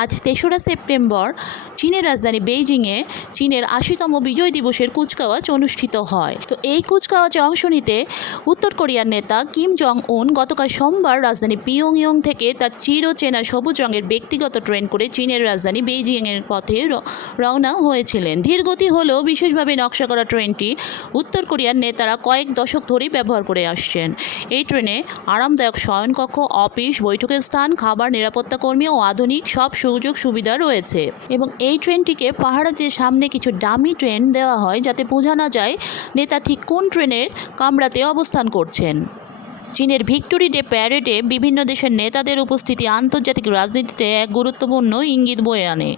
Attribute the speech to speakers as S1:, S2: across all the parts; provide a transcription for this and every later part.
S1: আজ তেসরা সেপ্টেম্বর, চীনের রাজধানী বেইজিংয়ে চীনের আশিতম বিজয় দিবসের কুচকাওয়াজ অনুষ্ঠিত হয়। তো এই কুচকাওয়াজে অংশ নিতে উত্তর কোরিয়ার নেতা কিম জং উন গতকাল সোমবার রাজধানী পিয়ংইয়ং থেকে তার চিরচেনা সবুজ রঙের ব্যক্তিগত ট্রেন করে চীনের রাজধানী বেইজিংয়ের পথে রওনা হয়েছিলেন। ধীরগতি হলেও বিশেষভাবে নকশা করা ট্রেনটি উত্তর কোরিয়ার নেতারা কয়েক দশক ধরেই ব্যবহার করে আসছেন। এই ট্রেনে আরামদায়ক শয়নকক্ষ, অফিস, বৈঠকের স্থান, খাবার নিরাপত্তা কর্মী ও আধুনিক সব সুযোগ সুবিধা রয়েছে। এবং এই ট্রেনটিকে পাহাড়াতে সামনে কিছু ডামি ট্রেন দেওয়া হয় যাতে বোঝা না যায়, নেতা ঠিক কোন ট্রেনের কামরাতে অবস্থান করছেন। চীনের ভিক্টোরি ডে প্যারেডে বিভিন্ন দেশের নেতাদের উপস্থিতি আন্তর্জাতিক রাজনীতিতে এক গুরুত্বপূর্ণ ইঙ্গিত বয়ে আনে।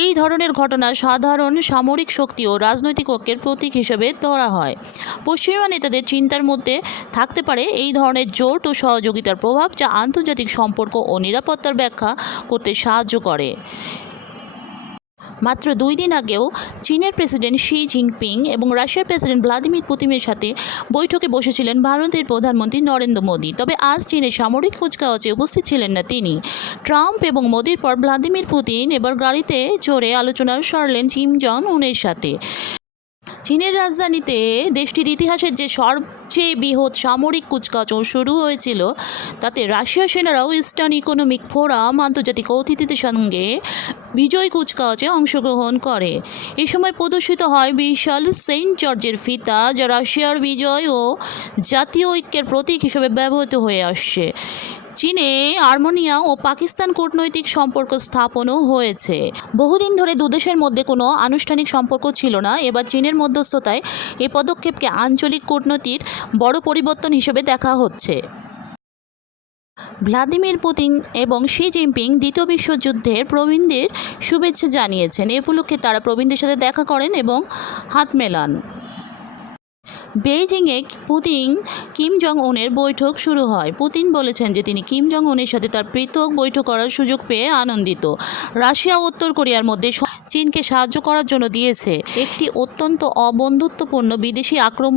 S1: এই ধরনের ঘটনা সাধারণ সামরিক শক্তি ও রাজনৈতিক ঐক্যের প্রতীক হিসেবে ধরা হয়। পশ্চিমা নেতাদের চিন্তার মধ্যে থাকতে পারে এই ধরনের জোট ও সহযোগিতার প্রভাব যা আন্তর্জাতিক সম্পর্ক ও নিরাপত্তার ব্যাখ্যা করতে সাহায্য করে। মাত্র দুই দিন আগেও চীনের প্রেসিডেন্ট শি জিনপিং এবং রাশিয়ার প্রেসিডেন্ট ভ্লাদিমির পুতিনের সাথে বৈঠকে বসেছিলেন ভারতের প্রধানমন্ত্রী নরেন্দ্র মোদী। তবে আজ চীনের সামরিক কুচকাওয়াজে উপস্থিত ছিলেন না তিনি। ট্রাম্প এবং মোদির পর ভ্লাদিমির পুতিন এবার গাড়িতে চড়ে আলোচনা সরলেন কিম জন উনের সাথে। চীনের রাজধানীতে দেশটির ইতিহাসের যে সবচেয়ে বৃহৎ সামরিক কুচকাওয়াজ শুরু হয়েছিল, তাতে রাশিয়া সেনারাও ইস্টার্ন ইকোনমিক ফোরাম, আন্তর্জাতিক অতিথিদের সঙ্গে বিজয় কুচকাওয়াজে অংশগ্রহণ করে। এ সময় প্রদর্শিত হয় বিশাল সেন্ট জর্জের ফিতা, যা রাশিয়ার বিজয় ও জাতীয় ঐক্যের প্রতীক হিসেবে ব্যবহৃত হয়ে আসছে। চীনে আর্মেনিয়া ও পাকিস্তান কূটনৈতিক সম্পর্ক স্থাপনও হয়েছে। বহুদিন ধরে দুদেশের মধ্যে কোনো আনুষ্ঠানিক সম্পর্ক ছিল না। এবার চীনের মধ্যস্থতায় এই পদক্ষেপকে আঞ্চলিক কূটনীতির বড় পরিবর্তন হিসেবে দেখা হচ্ছে। ভ্লাদিমির পুতিন এবং শি জিনপিং দ্বিতীয় বিশ্বযুদ্ধের প্রবীণদের শুভেচ্ছা জানিয়েছেন। এ উপলক্ষে তারা প্রবীণদের সাথে দেখা করেন এবং হাত মেলান। বেইজিংয়ে পুতিন কিম জং উনের বৈঠক শুরু হয়। পুতিন বলেছেন যে তিনি কিম জং উনের সাথে তার পৃথক বৈঠক করার সুযোগ পেয়ে আনন্দিত। রাশিয়া উত্তর কোরিয়ার মধ্যে চীনকে সাহায্য করার জন্য দিয়েছে। একটি অত্যন্ত অবন্ধুত্বপূর্ণ বিদেশি আক্রমণ